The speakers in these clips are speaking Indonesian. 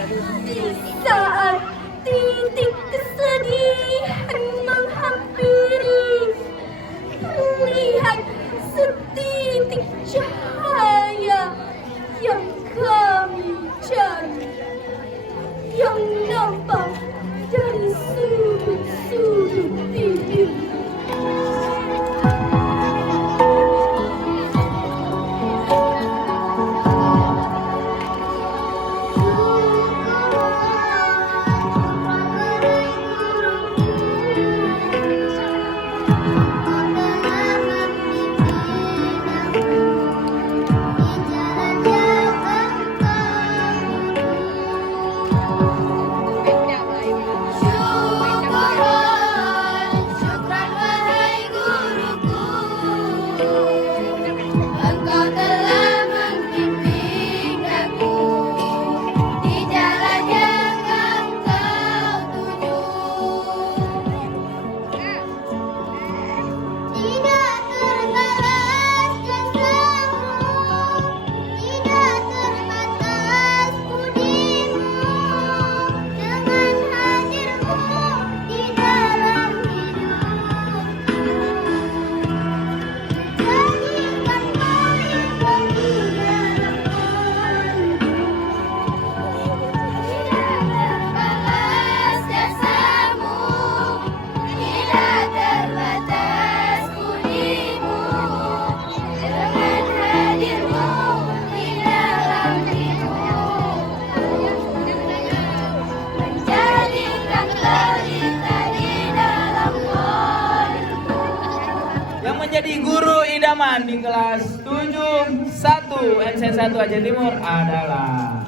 Di saat titik kesedihan menghampiri, melihat setitik cahaya yang kami cari, yang nampak dari sudut-sudut bibir. Menjadi guru idaman di kelas 71 NC1 Aceh Timur adalah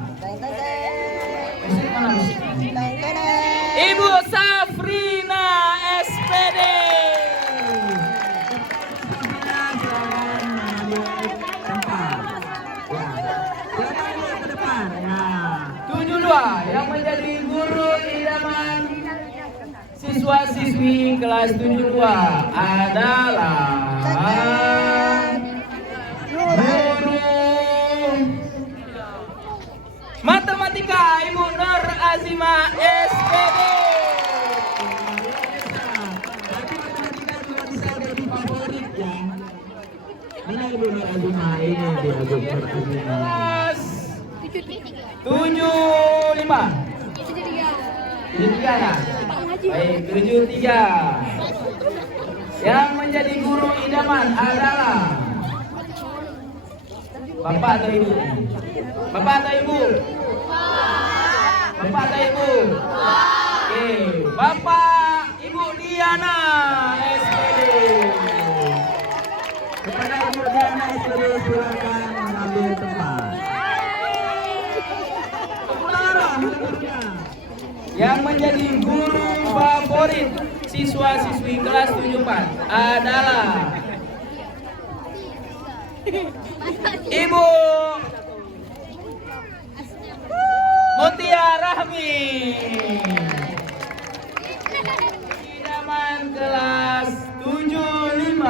Ibu Safrina SPD. Tujuh dua yang menjadi guru idaman siswa-siswi kelas 72 adalah guru matematika Ibu Nur Azima SPD. Tapi matematika juga bisa jadi favorit ya. Mana Ibu Nur Azima ini dia Ibu Nur Azima. Kelas 75. 73 ya? Baik, 73. Yang menjadi guru idaman adalah Bapak atau Ibu? Bapak atau Ibu? Bapak atau Ibu? Oke, Bapak Ibu Diana SPD. Kepada Ibu Diana SPD silakan mengambil tempat. Yang menjadi guru favorit siswa-siswi kelas 74 adalah Ibu Mutia Rahmi. Idaman kelas 75.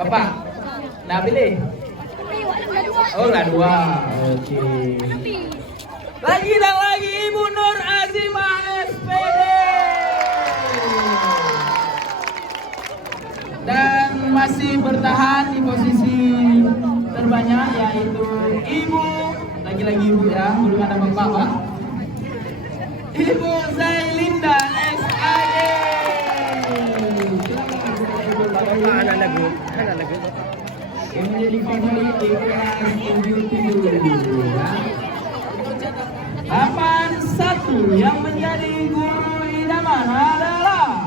Bapak, nah pilih. Oh, nggak dua. Oke. Lagi dan lagi Ibu Nur Azima SPD. Dan masih bertahan di posisi terbanyak yaitu Ibu, lagi-lagi Ibu ya, belum ada Bapak Pak. Ibu Zailinda SAD. Anak lagu. Yang menjadi favorit di kelas 77 ya. 81 yang menjadi guru idaman adalah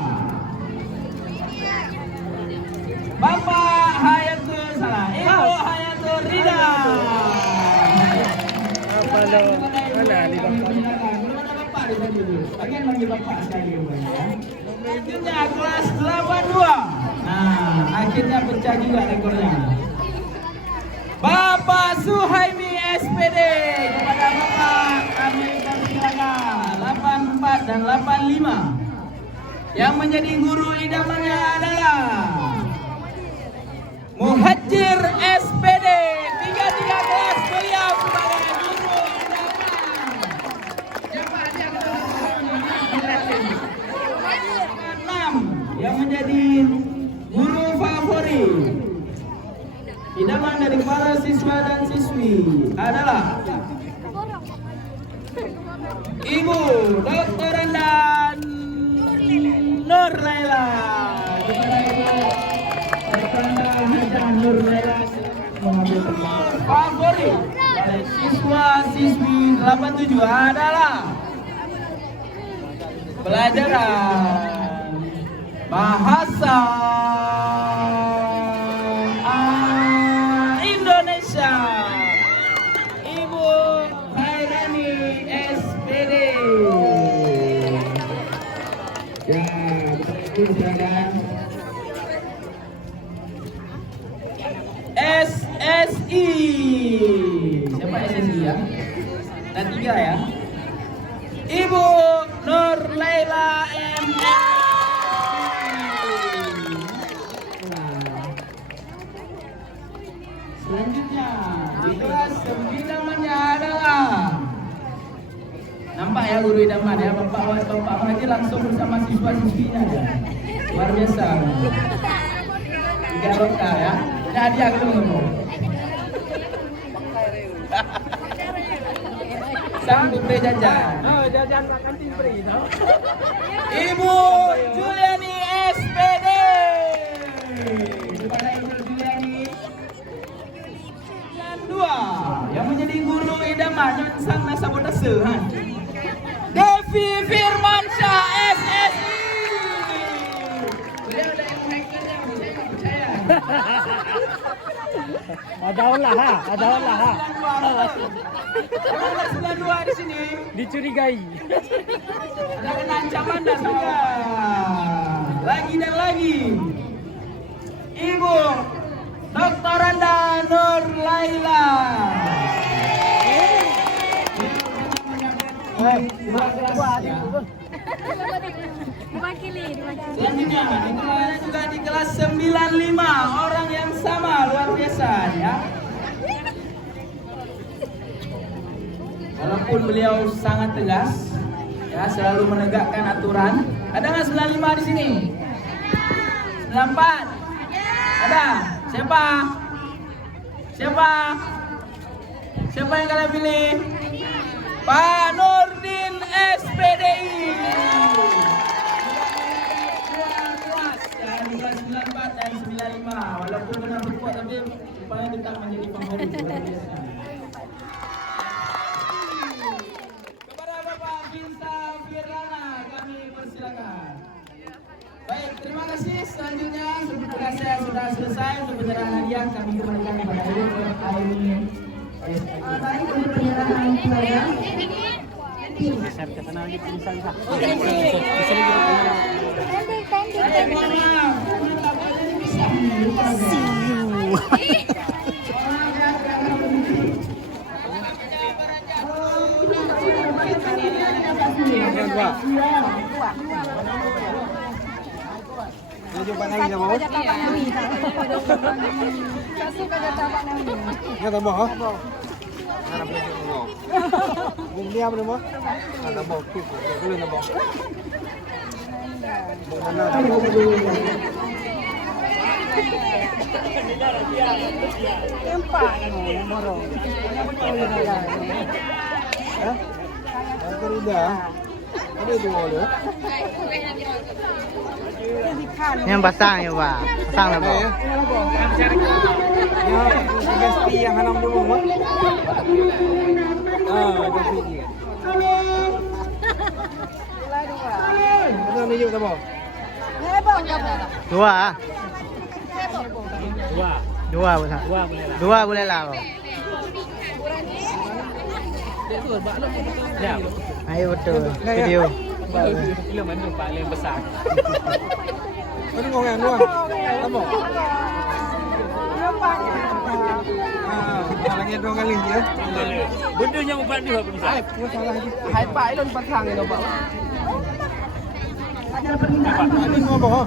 Bapak Hayatul Salah, Ibu Hayatul Rida. Apa lo? Mana di Bapak? Belum ada Bapak di sini dulu. Bagian bagi Bapak sekali ya. Akhirnya kelas 82. Nah, akhirnya pecah juga rekornya. Bapak Suhaimi SPD, kepada Bapak kami persilakan 84 dan 85. Yang menjadi guru idamannya adalah Muhajir SPD 33. adalah Ibu Dr. Andan Nur Laila. Kepada Ibu Dr. Andan Nur Laila mengambil tempat favorit oleh siswa-siswi 87 adalah pelajaran Bahasa Indonesia. Ibu Khairani SPD. Ya, silakan. SSI. Siapa SSI ya? Dan 3 ya. Ibu Nur Laila MA. Selanjutnya di kelas 9 adalah, nampak ya guru idaman ya, Bapak Haji langsung bersama siswa-siswinya ya. Luar biasa. 3 lokal ya. Ini hadiah gitu ngomong. Sanggup deh jajan. Oh, jajan kantin free tau. Ibu Juliani SPD. Kepada Ibu Juliani. Dan 2 yang menjadi guru idaman sang nasabotase. Devi Firmansyah SSI. Beliau ada yang hackernya, saya nggak percaya. Ada olah ha. Ada 92 di sini. Dicurigai. Ada kena ancaman dan juga lagi dan lagi. Ibu Dr. Anda Nur Laila. Selanjutnya juga di kelas 95 orang yang sama, luar biasa ya. Walaupun beliau sangat tegas ya, selalu menegakkan aturan. Ada nggak 95 di sini? 94? Ada? Siapa? Siapa yang kalian pilih? Pak Nurdin SPDI. Ya, di kelas 94 dan 95. Walaupun benar berkuat tapi rupanya tetap menjadi favorit. Luar biasa. Kepada Bapak Binsa Firana kami persilakan. Baik, terima kasih. Selanjutnya tugas saya sudah selesai. Untuk penyerahan hadiah kami kembalikan kepada Ibu Aini. Baik, untuk penyerahan hadiah. Saya mohon maaf. Jumpa lagi sama bos. Ya tambah ha. Bung dia apa nama? Tambah tu. Boleh tambah. Mana? Tempat nomor. Hah? Sudah. Ada itu boleh. Yang pasang ya pak, pasang lah pak. Ya, pasti yang hanam dulu mak. Pasti. Mana ni juga bang? Dua boleh lah pak. Ya. Ayo betul. Video. Film mana paling besar? Mana ngomong yang dua? Tambah. Salahnya 2 kali ya. Benda yang empat dia apa besar? Hai Pak Ilon pasang itu Pak. Ini ngomong.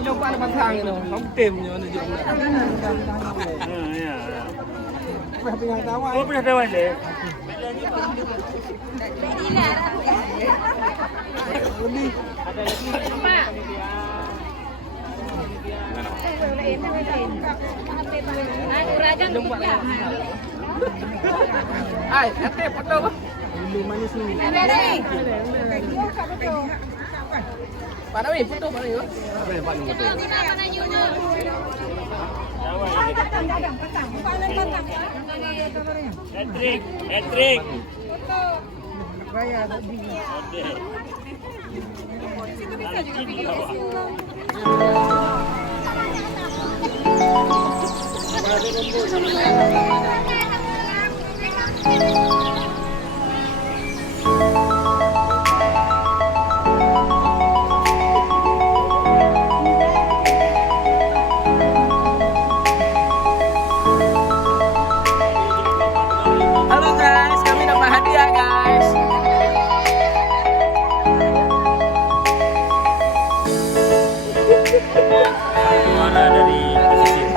Ilon Pak pasang itu. Không tìm như nó dụng. Ya. Pernah tahu. Oh, pernah tahu deh. Lebih. Ada lagi. Ay, ate, foto ba? Para weh, foto para yun. Patrick, Patrick. Halo guys, kami dapat hadiah guys. Juara dari pesisir.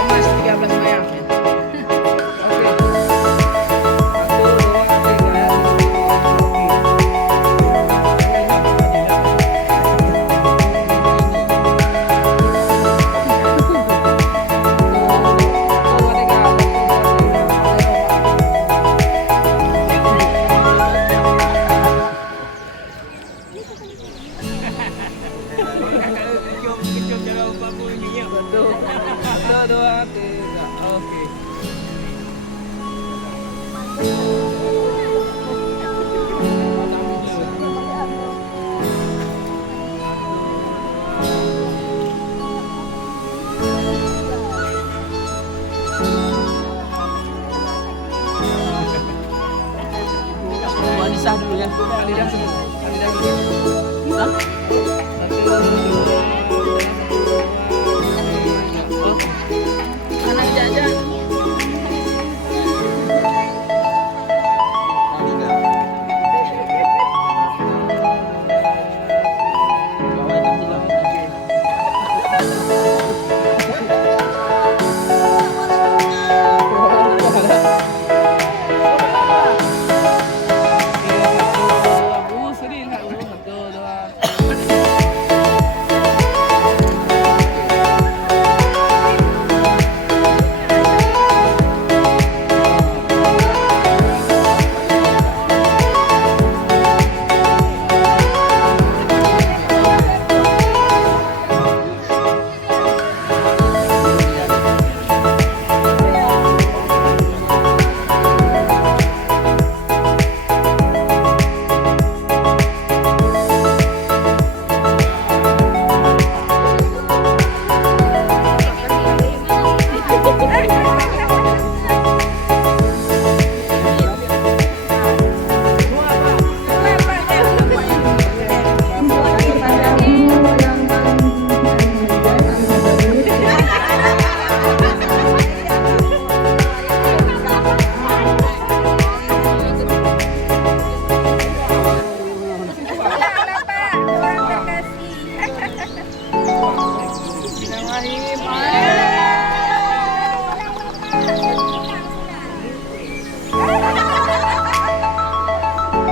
Emas 13 mayang. Satu, dua, tiga. Oke. Wanita dulu ya. Kalian dulu. Kalian dulu. Hah? Satu, dua. Anak jajan.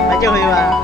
Baca Hewa.